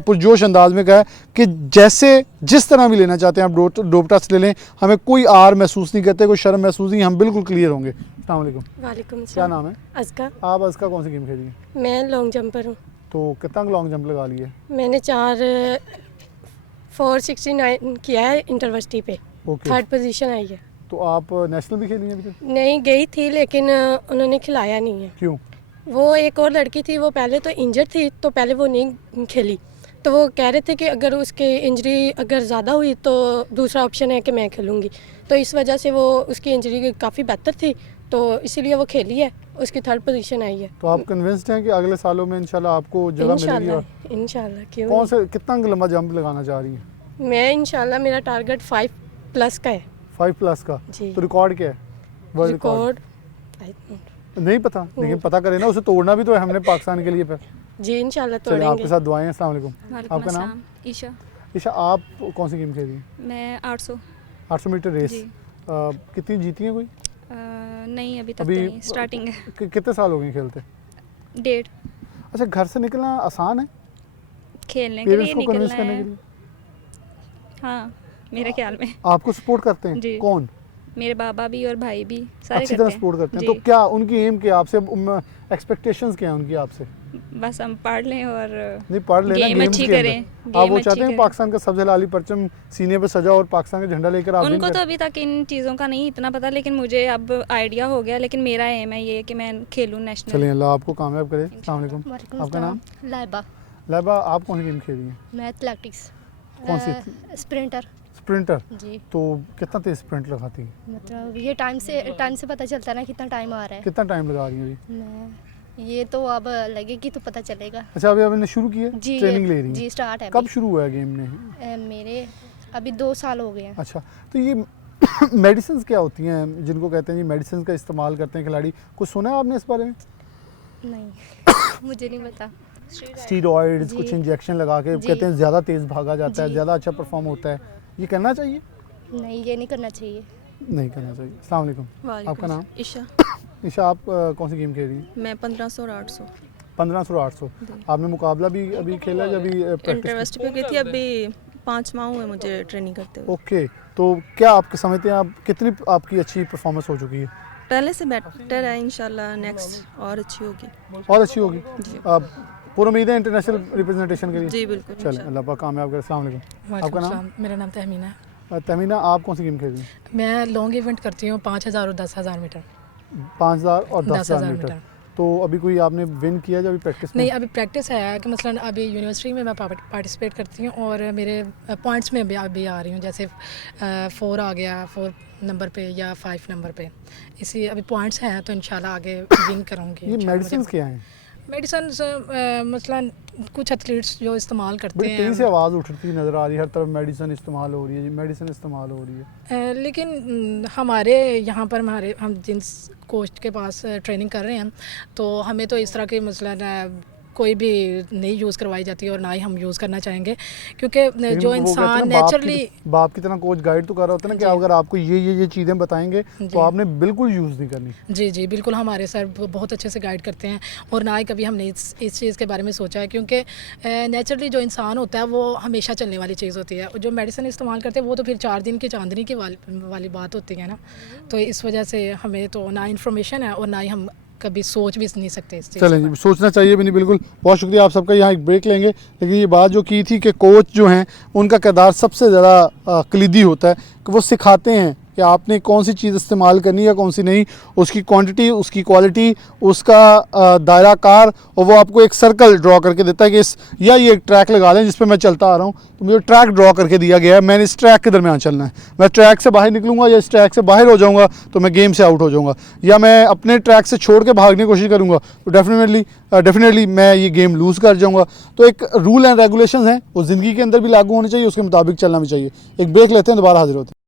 पुरजोश अंदाज में कहा है कि जैसे जिस तरह भी लेना चाहते हैं आप डोप टेस्ट ले लें, हमें कोई आर महसूस नहीं करते, कोई शर्म महसूस नहीं, हम बिल्कुल क्लियर होंगे। अस्सलाम वालेकुम। वालेकुम क्या नाम है? अज़का। आप अज़का कौन सी गेम खेली है? मैं लॉन्ग जंपर हूँ। तो कितना लॉन्ग जंप लगा लिया है? मैंने 469 किया है इंटरवर्सिटी पे। ओके, थर्ड पोजीशन आई है। तो आप नेशनल भी खेली हैं अभी तक? नहीं गई थी लेकिन उन्होंने खिलाया नहीं है। क्यों? वो एक और लड़की थी, वो पहले तो इंजर्ड थी, तो पहले वो नहीं खेली। तो वो कह रहे थे कि अगर उसके इंजरी अगर ज़्यादा हुई तो दूसरा ऑप्शन है कि मैं खेलूँगी। तो इस वजह से वो उसकी इंजरी काफ़ी बेहतर थी, तो इसीलिए वो खेली है, उसकी थर्ड पोजीशन आई है। तो आप कन्विंस्ड हैं कि अगले सालों में इंशाल्लाह आपको जगह मिलेगी? और इंशाल्लाह क्यों कौन से कितना लंबा जंप लगाना चाह रही हैं? नहीं। मैं इंशाल्लाह मेरा टारगेट 5+ का है। 5+ का? जी। तो रिकॉर्ड क्या है? वर्ल्ड रिकॉर्ड नहीं पता, लेकिन पता करें ना, उसे तोड़ना भी तो है हमने पाकिस्तान के लिए। फिर जी इंशाल्लाह चलिए, तोड़ेंगे। आपके साथ दुआएं हैं। अस्सलाम वालेकुम। वालेकुम आपका नाम? अस्सलाम। ईशा। ईशा, आप कौन सी गेम खेली हैं? मैं 800। 800 मीटर रेस। जी। कितनी जीती हैं कोई? नहीं, अभी तक अभी तो नहीं, स्टार्टिंग है। कितने साल हो गए खेलते? 1.5। अच्छा, घर से निकलना आसान है खेलने के लिए पेरेंट्स को निकलना कन्विंस करने है। के लिए? हाँ, मेरे ख्याल में आपको सपोर्ट करते हैं? जी। कौन? मेरे बाबा भी और भाई भी सारे अच्छी करते तरह हैं। सपोर्ट करते हैं। जी। तो क्या उनकी एम क्या आपसे, एक्सपेक्टेशंस क्या है उनकी आपसे? बस हम पढ़ लें और नहीं, पढ़ लेना, गेम गेम्स अच्छी के करें, अंदर। आप गेम वो अच्छी चाहते हैं करें। पाकिस्तान का सबसे लाली परचम सीने पे सजा और पाकिस्तान का झंडा लेकर आप उनको विन तो करें? अभी तक इन चीज़ों का नहीं इतना पता, लेकिन मुझे अब आइडिया हो गया। लेकिन मेरा एम है ये कि मैं खेलूँ नेशनल। चलिए, अल्लाह आपको कामयाब करे। अस्सलाम वालेकुम। आपका नाम? लाइबा। लाइबा, आप कौन सी गेम खेली हैं? मैं एथलेटिक्स। कौन सी? स्प्रिंटर। स्प्रिंटर। जी, तो कितना तेज स्प्रिंट लगाती हैं? मतलब ये टाइम से पता चलता है ना कितना टाइम आ रहा है। कितना टाइम लगा रही हैं अभी? मैं ये तो अब लगेगी तो पता चलेगा। अच्छा, अभी आपने शुरू की है? जी, ट्रेनिंग ले रही हैं? जी स्टार्ट है कब अभी। शुरू हुआ है गेम में? मेरे अभी 2 साल हो गए हैं। अच्छा, तो ये मेडिसिन क्या होती हैं जिनको कहते हैं जी मेडिसिन का इस्तेमाल करते हैं खिलाड़ी? कुछ सुना है आपने इस बारे में? नहीं मुझे नहीं पता। स्टीरॉइड्स, जी। कुछ इंजेक्शन लगा के जी। कहते हैं ज़्यादा तेज़ भागा जाता है, जी। ज़्यादा अच्छा परफॉर्म होता है। ये करना चाहिए? नहीं, ये नहीं करना चाहिए। नहीं करना चाहिए। अस्सलाम वालेकुम। आपका नाम? ईशा। ईशा, आप कौन सी गेम खेल रही हैं? मैं 1500 और 800 1500 और 800। आपने मुकाबला भी अभी खेला या अभी प्रैक्टिस? इंटरवेस्ट पे गई थी, अभी 5 माह हुए मुझे ट्रेनिंग करते हुए। ओके, तो क्या आप समझते हैं आप कितनी आपकी अच्छी परफॉर्मेंस हो चुकी है? पहले से बेटर है, इंशाल्लाह नेक्स्ट और अच्छी होगी। और अच्छी होगी? जी। अब पूरा उम्मीद है इंटरनेशनल रिप्रेजेंटेशन के लिए? जी बिल्कुल। चलें, अल्लाह पाक कामयाब करे। अस्सलाम वालेकुम। आपका नाम? मेरा नाम तहमीना है। तहमीना, आप कौन सी गेम खेल रही हैं? मैं लॉन्ग इवेंट करती हूँ 5000 और 10,000 मीटर। 5000 और 10,000 10,000 मीटर। मीटर। तो अभी कोई आपने विन किया या अभी प्रैक्टिस में? नहीं, अभी प्रैक्टिस है कि मसलन अभी यूनिवर्सिटी में मैं पार्टिसिपेट करती हूँ और मेरे पॉइंट्स में अभी आ रही हूँ, जैसे 4 आ गया 4 नंबर पे या 5 नंबर पे। इसी अभी पॉइंट्स हैं तो इंशाल्लाह आगे विन करूँगी। ये मेडिसिन क्या हैं? मेडिसन मसलन कुछ एथलीट्स जो इस्तेमाल करते बड़ी तेज़ी से हैं, आवाज़ उठती नज़र आ रही है, हर तरफ मेडिसिन इस्तेमाल हो रही है जी, मेडिसिन इस्तेमाल हो रही है। लेकिन हमारे यहाँ पर हम जिन कोच के पास ट्रेनिंग कर रहे हैं तो हमें तो इस तरह के मसलन कोई भी नहीं यूज़ करवाई जाती है और ना ही हम यूज़ करना चाहेंगे, क्योंकि लेकिन जो वो कहते हैं इंसान ना, नेचुरली बाप की तरह कोच गाइड तो कर रहा होता है ना कि जी। अगर आपको ये चीज़ें बताएंगे तो जी। आपने बिल्कुल यूज़ नहीं करनी। जी जी बिल्कुल, हमारे सर बहुत अच्छे से गाइड करते हैं और ना ही कभी हमने इस चीज़ के बारे में सोचा है, क्योंकि नेचुरली जो इंसान होता है वो हमेशा चलने वाली चीज़ होती है। जो मेडिसिन इस्तेमाल करते हैं वो तो फिर 4 दिन की चांदनी की वाली बात होती है ना। तो इस वजह से हमें तो ना इन्फॉर्मेशन है और ना ही हम कभी सोच भी नहीं सकते इस चीज़ चलें के जी, बारे सोचना चाहिए भी नहीं, बिल्कुल। बहुत शुक्रिया आप सबका। यहाँ एक ब्रेक लेंगे, लेकिन ये बात जो की थी कि कोच जो हैं उनका किरदार सबसे ज़्यादा कलीदी होता है कि वो सिखाते हैं कि आपने कौन सी चीज़ इस्तेमाल करनी है, कौन सी नहीं, उसकी क्वांटिटी, उसकी क्वालिटी, उसका दायरा कार, और वो आपको एक सर्कल ड्रॉ करके देता है कि या ये एक ट्रैक लगा लें जिस पे मैं चलता आ रहा हूँ, तो मुझे ट्रैक ड्रॉ करके दिया गया है, मैंने इस ट्रैक के दरमियान चलना है। मैं ट्रैक से बाहर निकलूँगा या इस ट्रैक से बाहर हो जाऊँगा तो मैं गेम से आउट हो जाऊँगा, या मैं अपने ट्रैक से छोड़ के भागने की कोशिश करूँगा तो डेफिनेटली मैं ये गेम लूज़ कर जाऊँगा। तो एक रूल एंड रेगुलेशन हैं, वो ज़िंदगी के अंदर भी लागू होने चाहिए, उसके मुताबिक चलना भी चाहिए। एक ब्रेक लेते हैं, दोबारा हाजिर होते हैं।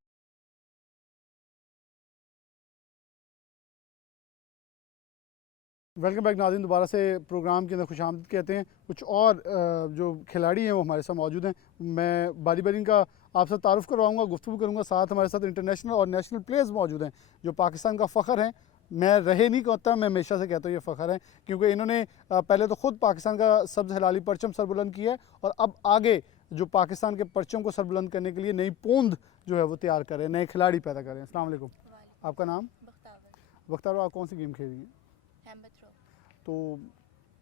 वेलकम बैक नाज़रीन, दोबारा से प्रोग्राम के अंदर खुशामदीद कहते हैं। कुछ और जो खिलाड़ी हैं वो हमारे साथ मौजूद हैं। मैं बारी बारी का आपसे तारुफ़ करवाऊँगा, गुफ्तगू करूँगा। साथ हमारे साथ इंटरनेशनल और नेशनल प्लेयर्स मौजूद हैं जो पाकिस्तान का फ़ख्र हैं। मैं रहे नहीं कहता, मैं हमेशा से कहता हूँ ये फ़ख्र है, क्योंकि इन्होंने पहले तो ख़ुद पाकिस्तान का सब्ज़ हिलाली परचम सरबुलंद किया है, और अब आगे जो पाकिस्तान के परचम को सरबुलंद करने के लिए नई पोंद जो है वो तैयार करें, नए खिलाड़ी पैदा करें। अस्सलाम वालेकुम। आपका नाम? बख्तार। आप कौन सी गेम खेल रही हैं? तो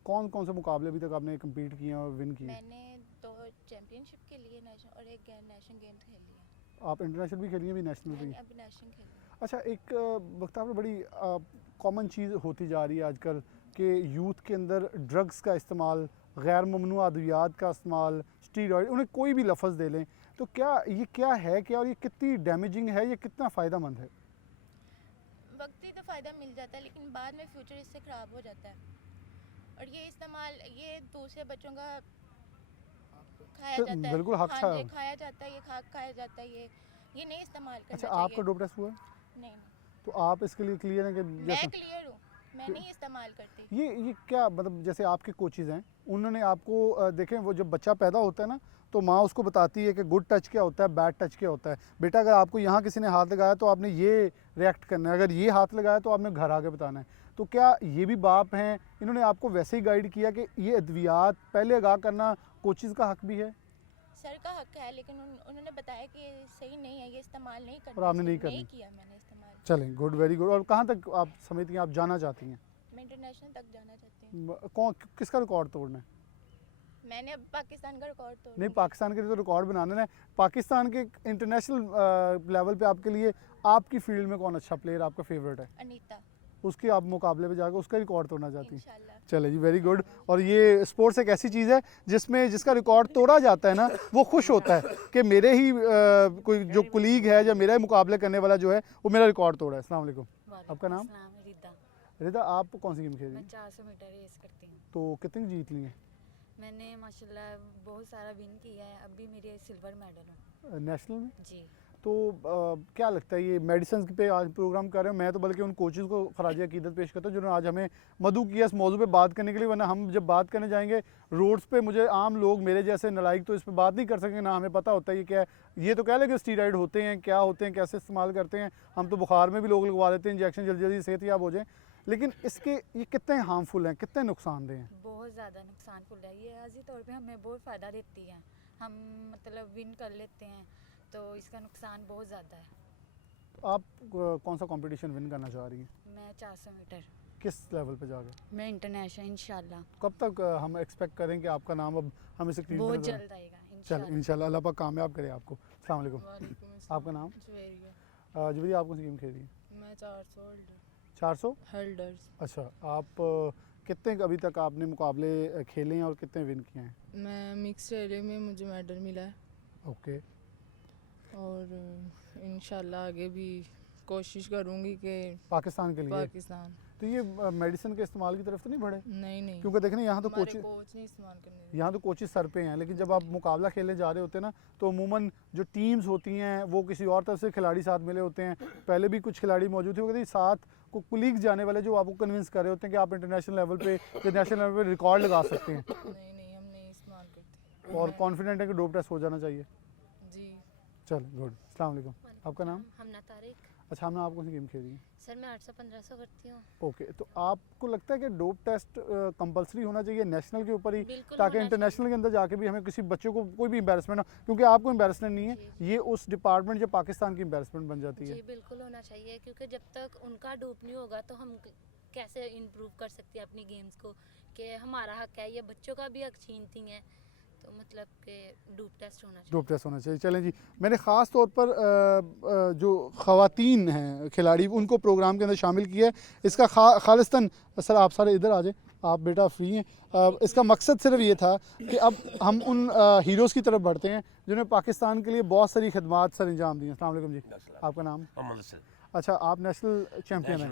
कौन कौन से मुकाबले अभी तक आपने कम्पीट किए हैं और विन किए? मैंने 2 चैंपियनशिप के लिए नेशनल और एक नेशनल गेम्स खेली है। आप इंटरनेशनल भी खेली हैं, अभी नेशनल भी? अभी नेशनल खेली है। अच्छा, एक वक्त में बड़ी कॉमन चीज़ होती जा रही है आजकल कि यूथ के अंदर ड्रग्स का इस्तेमाल, गैर ममनू अद्वियात का इस्तेमाल, स्टीरॉयड, उन्हें कोई भी लफ्ज़ दे लें, तो क्या है क्या, और ये कितनी डैमेजिंग है, ये कितना फ़ायदेमंद है? वक्ती तो फ़ायदा मिल जाता है, लेकिन बाद में फ्यूचर इससे ख़राब हो जाता है। और ये इस्तेमाल ये दूसरे बच्चों का खाया तो जाता है। बिल्कुल हक हाँ है। जी, खाया जाता है, ये खाया जाता है, ये नहीं इस्तेमाल करना अच्छा, चाहिए। आपका डोप टेस्ट हुआ है? नहीं, तो आप इसके लिए क्लियर हैं कि मैं क्लियर हूँ, मैं नहीं इस्तेमाल करती। ये क्या मतलब, जैसे आपके कोचेज़ हैं, उन्होंने आपको देखें, वो जब बच्चा पैदा होता है ना, तो माँ उसको बताती है कि गुड टच क्या होता है, बैड टच क्या होता है। बेटा, अगर आपको यहाँ किसी ने हाथ लगाया तो आपने ये रिएक्ट करना है, अगर ये हाथ लगाया तो आपने घर आके बताना है। तो क्या ये भी बाप हैं, इन्होंने आपको वैसे ही गाइड किया कि ये अद्वियात पहले आगाह करना कोचेज़ का हक भी है? सर का हक है, लेकिन उन्होंने बताया कि सही नहीं है, ये इस्तेमाल नहीं करना। और आपने नहीं करनी? नहीं किया मैंने इस्तेमाल। चलें, गुड, वेरी गुड। और कहाँ तक आप समझती हैं, आप जाना चाहती हैं? मैं इंटरनेशनल तक जाना चाहती हूँ। कौन, किसका रिकॉर्ड तोड़ना है? मैंने अब पाकिस्तान का रिकॉर्ड तोड़ा। नहीं, पाकिस्तान के लिए तो रिकॉर्ड बनाना है। पाकिस्तान के इंटरनेशनल लेवल पे आपके लिए आपकी फील्ड में कौन अच्छा प्लेयर आपका फेवरेट है? अनीता। उसके आप मुकाबले पे जाकर उसका रिकॉर्ड तोड़ना चाहती हैं? इंशाल्लाह। चले जी, वेरी गुड। और ये स्पोर्ट्स एक ऐसी चीज़ है जिसका रिकॉर्ड तोड़ा जाता है ना, वो खुश होता है कि मेरे ही कोई जो कुलीग है या मेरा ही मुकाबले करने वाला जो है वो मेरा रिकॉर्ड तोड़ा है। अस्सलाम वालेकुम। आपका नाम? रिदा। आप कौन सी गेम खेल रही हैं? 400 मीटर रेस करती हूँ। तो कितनी जीत ली हैं? मैंने माशाल्लाह बहुत सारा विन किया है, अभी मेरे सिल्वर मेडल हो नेशनल में जी। तो क्या लगता है ये मेडिसिन पे आज प्रोग्राम कर रहे हो? मैं तो बल्कि उन कोचेज़ को खराज अकीदत पेश करता हूँ जिन्होंने आज हमें मदऊ किया इस मौजू पे बात करने के लिए, वरना हम जब बात करने जाएंगे रोड्स पे, मुझे आम लोग मेरे जैसे नलायक तो इस पर बात नहीं कर सकेंगे, ना हमें पता होता है ये क्या है। ये तो कह लेंगे स्टीरॉयड होते हैं, क्या होते हैं, कैसे इस्तेमाल करते हैं, हम तो बुखार में भी लोग लगवा देते हैं इंजेक्शन, जल्दी जल्दी सेहतयाब हो जाएँ, लेकिन इसके ये कितने हार्मफुल हैं, कितने नुकसानदेह हैं? बहुत ज़्यादा नुकसानफुल है ये। आजी तौर पे हमें बहुत फ़ायदा देती है, हम मतलब विन कर लेते हैं, तो इसका नुकसान बहुत ज़्यादा है। आप कौन सा कंपटीशन विन करना चाह रही हैं? मैं 400 मीटर। किस लेवल पे जाकर? मैं इंटरनेशनल इंशाल्लाह। कब तक हम एक्सपेक्ट करें कि आपका नाम अब हमें स्क्रीन बहुत पर जल्द आएगा चल इंशाल्लाह, अल्लाह पाक कामयाब करे आपको। अस्सलाम वालेकुम। आपका नाम? जुबैरिया। आप कौन सी गेम खेल रही हैं? मैं 400 400 हेल्डर्स। अच्छा, आप कितने अभी तक आपने मुकाबले खेले हैं और कितने विन किए हैं? मैं मिक्स रिले में मुझे मेडल मिला है, ओके। और इंशाल्लाह आगे भी कोशिश करूंगी कि पाकिस्तान के लिए? पाकिस्तान। तो ये मेडिसिन के इस्तेमाल की तरफ तो नहीं बढ़े? नहीं, क्योंकि देखें ना, यहाँ तो कोच नहीं इस्तेमाल करने, यहाँ तो कोचेज सर पे हैं, लेकिन जब आप मुकाबला खेलने जा रहे होते हैं ना, तो अमूमन जो टीम्स होती हैं वो किसी और तरफ से खिलाड़ी साथ मिले होते हैं। पहले भी कुछ खिलाड़ी मौजूद थे, वो कहते साथ को कुलीग जाने वाले जो आपको कन्विंस कर रहे होते हैं कि आप इंटरनेशनल लेवल पे या नेशनल लेवल पे रिकॉर्ड लगा सकते हैं। नहीं हम नहीं इस्तेमाल करते। और कॉन्फिडेंट है कि डोप टेस्ट हो जाना चाहिए? जी। चल, गुड। अस्सलाम वालेकुम। आपका नाम? हमना तारिक। अच्छा, हमने आप कौन सी गेम खेली है? सर मैं 800-1500 करती हूँ। ओके, तो आपको लगता है कि डोप टेस्ट कंपलसरी होना चाहिए नेशनल के ऊपर ही, बिल्कुल ताकि होना इंटरनेशनल के अंदर जाके भी हमें किसी बच्चे को कोई भी एम्बेरसमेंट हो? क्योंकि आपको एम्बेरसमेंट नहीं है, ये उस डिपार्टमेंट या पाकिस्तान की एम्बेरसमेंट बन जाती है। जी बिल्कुल होना चाहिए, क्योंकि जब तक उनका डूब नहीं होगा तो हम कैसे इम्प्रूव कर सकती है अपनी गेम्स को, कि हमारा हक है, ये बच्चों का भी हक छीनती हैं, तो मतलब कि डूप टेस्ट होना चाहिए। डोप टेस्ट होना चाहिए। चलें जी, मैंने ख़ास तौर पर जो ख़वातीन हैं खिलाड़ी उनको प्रोग्राम के अंदर शामिल किया है। इसका खालिस्तान, सर आप सारे इधर आ जाएं, आप बेटा फ्री हैं। इसका मकसद सिर्फ ये था कि अब हम उन हीरोज़ की तरफ बढ़ते हैं जिन्होंने पाकिस्तान के लिए बहुत सारी खदमात सर अंजाम दी हैं। अस्सलाम वालेकुम जी, आपका नाम? अच्छा, आप नेशनल चैम्पियन हैं?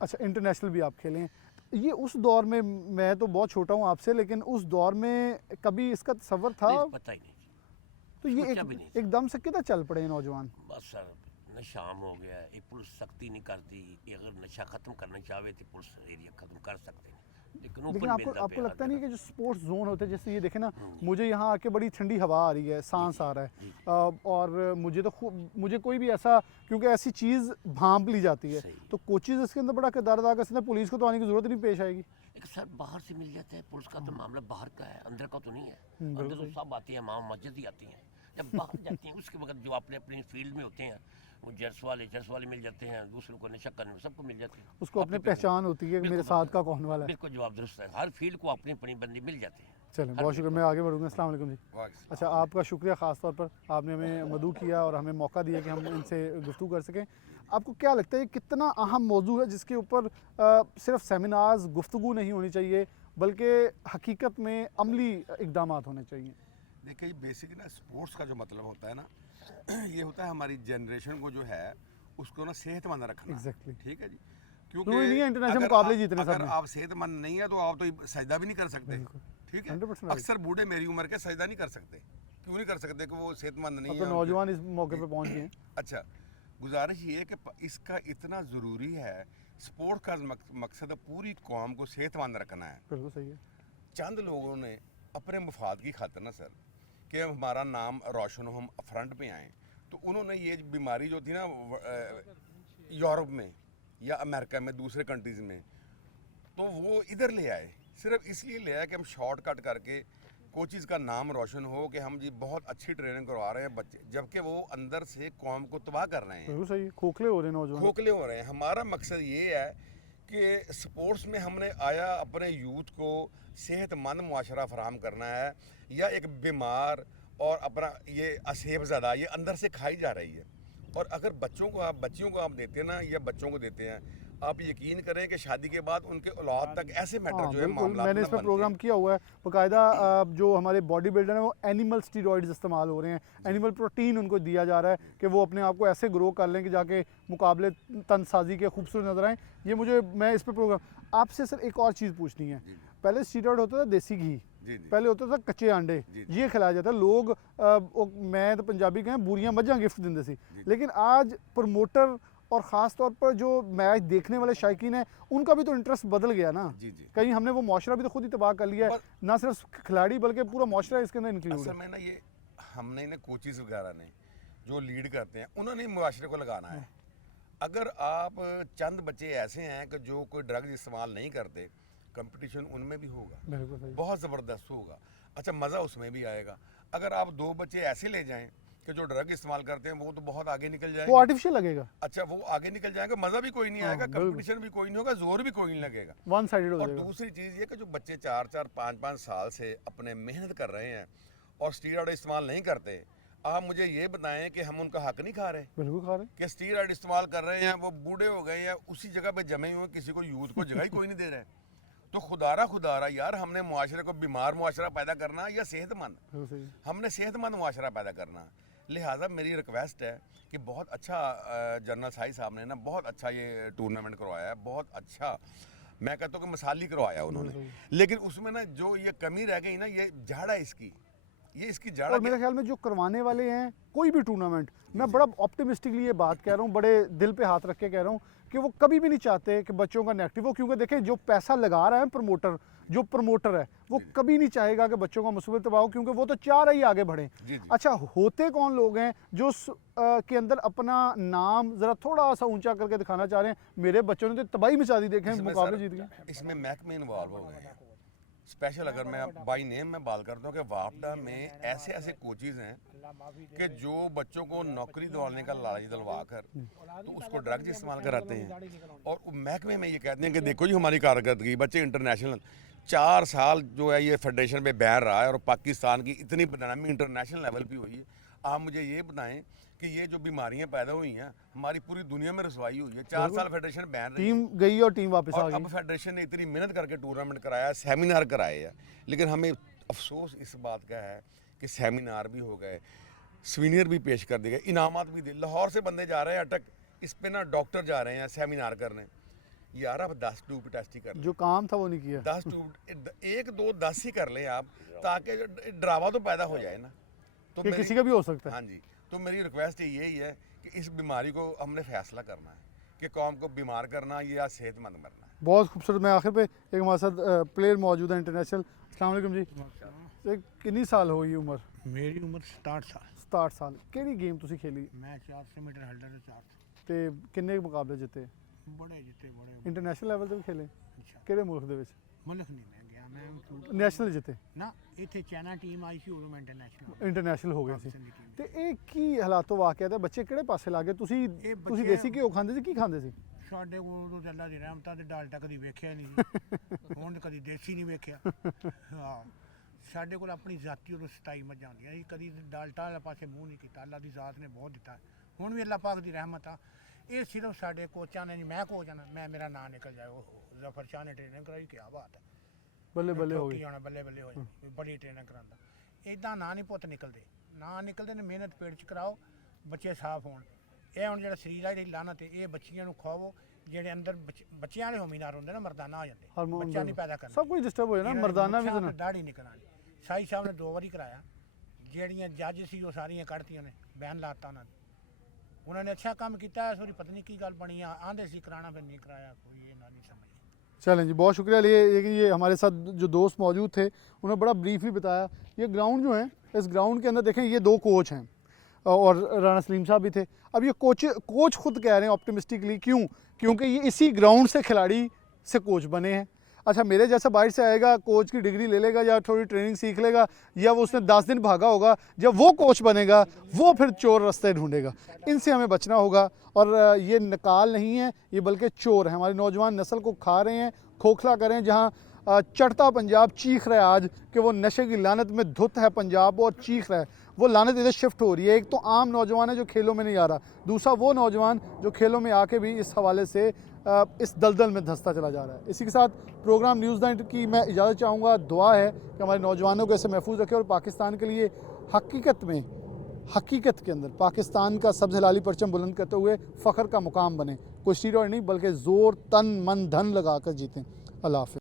अच्छा, इंटरनेशनल भी आप खेले हैं। ये उस दौर में, मैं तो बहुत छोटा हूँ आपसे, लेकिन उस दौर में कभी इसका तसव्वुर था? पता ही नहीं। तो ये एकदम से कितना चल पड़े नौजवान? बस सर नशा आम हो गया है, एक पुलिस सख्ती नहीं करती, अगर नशा ख़त्म करना चाहे तो पुलिस एरिया ख़त्म कर सकते हैं, लेकिन आपको लगता नहीं कि जो स्पोर्ट्स जोन होते हैं, जैसे ये देखें ना, मुझे यहाँ आके बड़ी ठंडी हवा आ रही है, सांस आ रहा है, और मुझे कोई भी ऐसा, क्योंकि ऐसी चीज़ भांप ली जाती है, तो कोचेज़ इसके अंदर बड़ा किरदार अदा कर सकते हैं। पुलिस को तो आने की ज़रूरत नहीं पेश आएगी। एक सर बाहर से मिल जाता है, पुलिस का तो मामला बाहर का है, अंदर का तो नहीं है। अंदर तो सब आती है, माँ मस्जिद ही आती हैं। जब बाहर जाती हैं उसके वक्त जो अपने अपनी फील्ड में होते हैं, वो जर्स वाले मिल जाते हैं, दूसरों को नशा करने में सबको मिल जाते हैं। उसको अपनी पहचान होती है, मेरे साथ का कौन वाला है। बिल्कुल जवाब दुरुस्त है, हर फील्ड को अपनी अपनी बंदी मिल जाती है। चलें, बहुत शुक्रिया, मैं आगे बढ़ूँगा। अस्सलाम वालेकुम जी। अच्छा, आपका शुक्रिया ख़ास तौर पर, आपने हमें मदऊ किया और हमें मौका दिया कि हम इनसे गुफ्तगू कर सकें। आपको क्या लगता है कितना अहम मौजू है जिसके ऊपर सिर्फ सेमिनार्स, गुफ्तगू नहीं होनी चाहिए, बल्कि हकीकत में अमली इक़दामात होने चाहिए? देखिए, बेसिक ना स्पोर्ट्स का जो मतलब होता है ना, ये होता है हमारी जनरेशन को जो है उसको ना सेहतमंद रखना। एग्जैक्टली, ठीक है जी, क्योंकि इंटरनेशनल मुकाबले जीतने अगर आप सेहतमंद नहीं है तो आप तो सजदा भी नहीं कर सकते। ठीक है, अक्सर बूढ़े मेरी उम्र के सजदा नहीं कर सकते। क्यों नहीं कर सकते? कि वो सेहतमंद नहीं है। तो नौजवान इस मौके पे पहुंच गए। अच्छा, गुजारिश ये है कि इसका इतना ज़रूरी है, स्पोर्ट का मकसद पूरी कौम को सेहतमंद रखना है। बिल्कुल सही है। चंद लोगों ने अपने मफाद की खातिर ना सर, कि हमारा नाम रोशन हो, हम फ्रंट पे आएँ, तो उन्होंने ये बीमारी जो थी ना यूरोप में या अमेरिका में, दूसरे कंट्रीज़ में, तो वो इधर ले आए। सिर्फ इसलिए ले आए कि हम शॉर्टकट करके कोचेज़ का नाम रोशन हो कि हम जी बहुत अच्छी ट्रेनिंग करवा रहे हैं बच्चे, जबकि वो अंदर से कौम को तबाह कर रहे हैं। बिल्कुल सही, खोखले हो रहे हैं नौजवान, खोखले हो रहे हैं। हमारा मकसद ये है कि स्पोर्ट्स में हमने आया अपने यूथ को सेहतमंद मुआशरा फराहम करना है, या एक बीमार और अपना ये असेबज़दा ये अंदर से खाई जा रही है। और अगर बच्चियों को आप देते हैं ना, या बच्चों को देते हैं, आप यकीन करें कि शादी के बाद उनके औलाद तक ऐसे मैटर जो है मामला। मैंने इस पर प्रोग्राम किया हुआ है बाकायदा। जो हमारे बॉडी बिल्डर हैं वो एनिमल स्टीरॉइड्स इस्तेमाल हो रहे हैं, एनिमल प्रोटीन उनको दिया जा रहा है कि वो अपने आप को ऐसे ग्रो कर लें कि जाके मुकाबले तनसाजी के खूबसूरत नजर आएँ। मैं इस पर प्रोग्राम आपसे सर एक और चीज़ पूछनी है। पहले स्टीरॉइड होता था देसी घी, पहले होता था कच्चे अंडे, ये खिलाया जाता। लोग मैं तो पंजाबी कहें बूरियां मझां गिफ्ट देंगे सी, लेकिन आज प्रमोटर और ख़ास तौर पर जो मैच देखने वाले शायकीन हैं उनका भी तो इंटरेस्ट बदल गया ना। कहीं हमने वो माशरा भी तो खुद ही तबाह कर लिया है, ना सिर्फ खिलाड़ी बल्कि पूरा माशरा इसके अंदर इंक्लूड है। में ना ये हमने ना कोचेज़ वगैरह ने जो लीड करते हैं उन्होंने माशरे को लगाना है। अगर आप चंद बच्चे ऐसे हैं कि जो कोई ड्रग्स इस्तेमाल नहीं करते, कंपटीशन उनमें भी होगा, बहुत ज़बरदस्त होगा। अच्छा, मज़ा उसमें भी आएगा। अगर आप 2 बच्चे ऐसे ले जाएं कि जो ड्रग इस्तेमाल करते हैं, वो तो बहुत आगे निकल जाएंगे, वो आर्टिफिशियल लगेगा। अच्छा, वो आगे निकल जाएगा, मज़ा भी कोई नहीं आएगा, कंपटीशन भी कोई नहीं होगा, जोर भी कोई नहीं लगेगा, वन साइडेड हो जाएगा। जाएगा। और दूसरी चीज़ ये कि जो बच्चे 4-4, 5-5 साल से अपने मेहनत कर रहे हैं और स्टीरॉइड इस्तेमाल नहीं करते, आप मुझे ये बताएं कि हम उनका हक नहीं खा रहे? बिल्कुल खा रहे। कि स्टीरॉइड इस्तेमाल कर रहे हैं, वो बूढ़े हो गए हैं, उसी जगह पे जमे हुए, किसी को यूथ को जगह ही कोई नहीं दे रहा है। तो खुदारा यार, हमने मुआशरे को बीमार मुआशरा पैदा करना या सेहतमंद? हमने सेहतमंद मुआशरा पैदा करना। लिहाजा मेरी रिक्वेस्ट है कि बहुत अच्छा जनरल साहिब साहब ने ना बहुत अच्छा ये टूर्नामेंट करवाया है, बहुत अच्छा, मैं कहता हूँ कि मिसाली करवाया उन्होंने। लेकिन उसमें ना जो ये कमी रह गई ना, ये जड़ है इसकी, ये इसकी जड़। और मेरे ख्याल में जो करवाने वाले हैं कोई भी टूर्नामेंट, मैं बड़ा ऑप्टिमिस्टिकली ये बात कह रहा हूँ, बड़े दिल पे हाथ रख के कह रहा हूँ कि वो कभी भी नहीं चाहते कि बच्चों का नेगेटिव हो, क्योंकि देखें जो पैसा लगा रहा है जो प्रमोटर है वो कभी नहीं चाहेगा कि बच्चों का मुसीबत तबाह हो, क्योंकि वो तो चाह रहा ही आगे बढ़े। अच्छा, होते कौन लोग हैं जो के अंदर अपना नाम ज़रा थोड़ा सा ऊंचा करके दिखाना चाह रहे हैं? मेरे बच्चों ने तो तबाही मचा दी, देखें मुकाबले जीत गए। इसमें महकमे इन्वॉल्व हो गए हैं, स्पेशल अगर मैं बाई नेम में बात करता हूँ कि वापडा में ऐसे ऐसे कोचेज़ हैं कि जो बच्चों को नौकरी दिलवाने का लालच दिलवा कर तो उसको ड्रग्स इस्तेमाल कराते हैं। और महकमे में ये कहते हैं कि देखो जी हमारी कारकर्दगी, बच्चे इंटरनेशनल 4 साल जो है ये फेडरेशन पे बैन रहा है और पाकिस्तान की इतनी बदनामी इंटरनेशनल लेवल पे हुई है। आप मुझे ये बताएं कि ये जो बीमारियां पैदा हुई हैं हमारी पूरी दुनिया में रसवाई हुई है। 4 साल फेडरेशन बैन रही टीम गई और टीम वापस आ और गई। अब फेडरेशन ने इतनी मेहनत करके टूर्नामेंट कराया, सेमिनार कराए हैं, लेकिन हमें अफसोस इस बात का है कि सेमिनार भी हो गए, सीनियर भी पेश कर दिए गए, इनामात भी दे। लाहौर से बंदे जा रहे हैं अटक, इस पे ना डॉक्टर जा रहे हैं सेमिनार करने। यार आप 10 ट्यूब टेस्ट ही कर लें, जो काम था वो नहीं किया। 10 ट्यूब 1 2 10 ही कर लें आप, ताकि ड्रामा तो पैदा हो जाए ना। तो कि किसी का भी हो सकता है। हाँ जी, तो मेरी रिक्वेस्ट यही है कि इस बीमारी को हमने फैसला करना है कि कौम को बीमार करना या सेहतमंद करना है। बहुत खूबसूरत। मैं आखिर पे एक हमारे साथ प्लेयर मौजूद है इंटरनेशनल। अस्सलाम वालेकुम जी। कितनी साल हो गई उम्र? मेरी उम्र 67 साल। 67 साल। ਕਿਹੜੀ ਗੇਮ ਤੁਸੀਂ ਖੇਲੀ? मैं 400 मीटर हल्डर 400 ਤੇ ਕਿੰਨੇ ਮੁਕਾਬਲੇ ਜਿੱਤੇ? बड़े जिते बड़े ਇੰਟਰਨੈਸ਼ਨਲ ਲੈਵਲ ਤੇ ਵੀ ਖੇਲੇ? अच्छा ਕਿਹੜੇ ਮੁਲਕ ਦੇ ਵਿੱਚ? मुल्क नहीं मैं गया, मैं ਨੈਸ਼ਨਲ ਜਿੱਤੇ? ना इतने चाइना टीम आई सी उदों मैं इंटरनेशनल ਇੰਟਰਨੈਸ਼ਨਲ ਹੋ ਗਏ ਸੀ। पाकिस्तान दी टीम। ਤੇ ਇਹ ਕੀ ਹਾਲਾਤੋਂ ਵਾਕਿਆ ਤੇ ਬੱਚੇ ਕਿਹੜੇ ਪਾਸੇ ਲੱਗੇ? ਤੁਸੀਂ ਤੁਸੀਂ ਦੇਸੀ ਘਿਓ ਖਾਂਦੇ ਸੀ, ਕੀ ਖਾਂਦੇ ਸੀ? ਸਾਡੇ ਕੋਲ ਤਾਂ ਅੱਲਾ ਦੀ ਰਹਿਮਤਾਂ ਤੇ ਡਾਲਟਾ ਕਦੀ ਵੇਖਿਆ ਨਹੀਂ ਸੀ। ਹੁਣ ਤਾਂ ਕਦੀ ਦੇਸੀ ਨਹੀਂ ਵੇਖਿਆ। ਹਾਂ ਸਾਡੇ ਕੋਲ ਆਪਣੀ ਜ਼ਾਤੀ ਉਹ 27 ਮੱਝਾਂ ਹੁੰਦੀਆਂ ਸੀ, ਕਦੀ ਡਾਲਟਾ ਵਾਲੇ ਪਾਸੇ ਮੂੰਹ ਨਹੀਂ ਕੀਤਾ। ਅੱਲਾ ਦੀ ਜ਼ਾਤ ਨੇ ਬਹੁਤ ਦਿੱਤਾ, ਹੁਣ ਵੀ ਅੱਲਾ ਪਾਕ ਦੀ ਰਹਿਮਤ ਆ। ਇਹ ਸਿਰਫ ਸਾਡੇ ਕੋਚਾਂ ਨੇ ਨਹੀਂ, ਮੈਂ ਕੋਚ ਹਾਂ, ਮੈਂ ਮੇਰਾ ਨਾਂ ਨਿਕਲ ਜਾਏ। ਉਹ ਜ਼ਫਰ ਸ਼ਾਹ ਨੇ ਟ੍ਰੇਨਿੰਗ ਕਰਾਈ, ਕੀ ਬਾਤ ਹੈ। ਬੱਲੇ ਬੱਲੇ ਹੋ ਗਈ। ਹੋਣਾ ਬੱਲੇ ਬੱਲੇ ਹੋ ਜਾਏ, ਬੜੀ ਟ੍ਰੇਨਿੰਗ ਕਰਾਉਂਦਾ। ਇਦਾਂ ਨਾਂ ਨਹੀਂ ਪੁੱਤ ਨਿਕਲਦੇ, ਨਾਂ ਨਿਕਲਦੇ ਨੇ ਮਿਹਨਤ ਪੇਟ 'ਚ ਕਰਾਓ, ਬੱਚੇ ਸਾਫ਼ ਹੋਣ। ਇਹ ਹੁਣ ਜਿਹੜਾ ਸਰੀਰ ਆ ਜਿਹੜੀ ਲਾਨਤ ਇਹ ਬੱਚੀਆਂ ਨੂੰ ਖਵਾਓ, ਜਿਹੜੇ ਅੰਦਰ ਬੱਚਿਆਂ ਵਾਲੇ ਹੋਮੀਨਾਰ ਹੁੰਦੇ ਨਾ ਮਰਦਾਨਾ ਆ ਜਾਂਦੇ, ਬੱਚਾ ਨਹੀਂ ਪੈਦਾ ਕਰਨਾ। ਸਭ ਕੁਝ ਡਿਸਟਰਬ ਹੋ ਜਾਣਾ, ਮਰਦਾਨਾ ਵੀ ਤਾਂ ਦਾੜੀ ਨਹੀਂ ਕਰਾਣੀ। ਸਾਈ ਸਾਹਿਬ ਨੇ 2 ਵਾਰੀ ਕਰਾਇਆ, ਜਿਹੜੀਆਂ ਜੱਜ ਸੀ ਉਹ ਸਾਰੀਆਂ ਕੱਢਤੀਆਂ ਨੇ, ਬਿਆਨ ਲਾਤਾ ਉਹਨਾਂ ਨੇ। ਉਹਨਾਂ ਨੇ अच्छा काम किया, इस बारी पता नहीं की गल बनी, आंधे सी कराना फिर नहीं कराया, कोई ये ना नहीं समझ। चलें जी, बहुत शुक्रिया। ये हमारे साथ जो दोस्त मौजूद थे उन्होंने बड़ा ब्रीफली बताया। ये ग्राउंड जो है, इस ग्राउंड के अंदर देखें ये 2 कोच हैं और राणा सलीम साहब भी थे। अब ये कोच खुद कह रहे हैं ऑप्टिमिस्टिकली, क्योंकि ये इसी ग्राउंड से खिलाड़ी से कोच बने हैं। अच्छा, मेरे जैसा बाहर से आएगा, कोच की डिग्री ले लेगा या थोड़ी ट्रेनिंग सीख लेगा, या वो उसने 10 दिन भागा होगा, जब वो कोच बनेगा वो फिर चोर रास्ते ढूंढेगा। इनसे हमें बचना होगा। और ये नकाल नहीं है, ये बल्कि चोर है। हमारी नौजवान नस्ल को खा रहे हैं, खोखला कर रहे हैं। जहाँ चढ़ता पंजाब चीख रहा है आज कि वो नशे की लानत में धुत है पंजाब और चीख रहा है, वो लानत इधर शिफ्ट हो रही है। एक तो आम नौजवान है जो खेलों में नहीं आ रहा, दूसरा वो नौजवान जो खेलों में आके भी इस हवाले से इस दलदल में धंसता चला जा रहा है। इसी के साथ प्रोग्राम न्यूज़ 9 की मैं इजाज़त चाहूँगा। दुआ है कि हमारे नौजवानों को ऐसे महफूज रखें और पाकिस्तान के लिए हकीकत के अंदर पाकिस्तान का सबसे हिलाली परचम बुलंद करते हुए फ़ख्र का मुकाम बने। कोई स्टीरॉयड नहीं बल्कि ज़ोर, तन, मन, धन लगा कर जीतें। अल्लाह हाफ़िज़।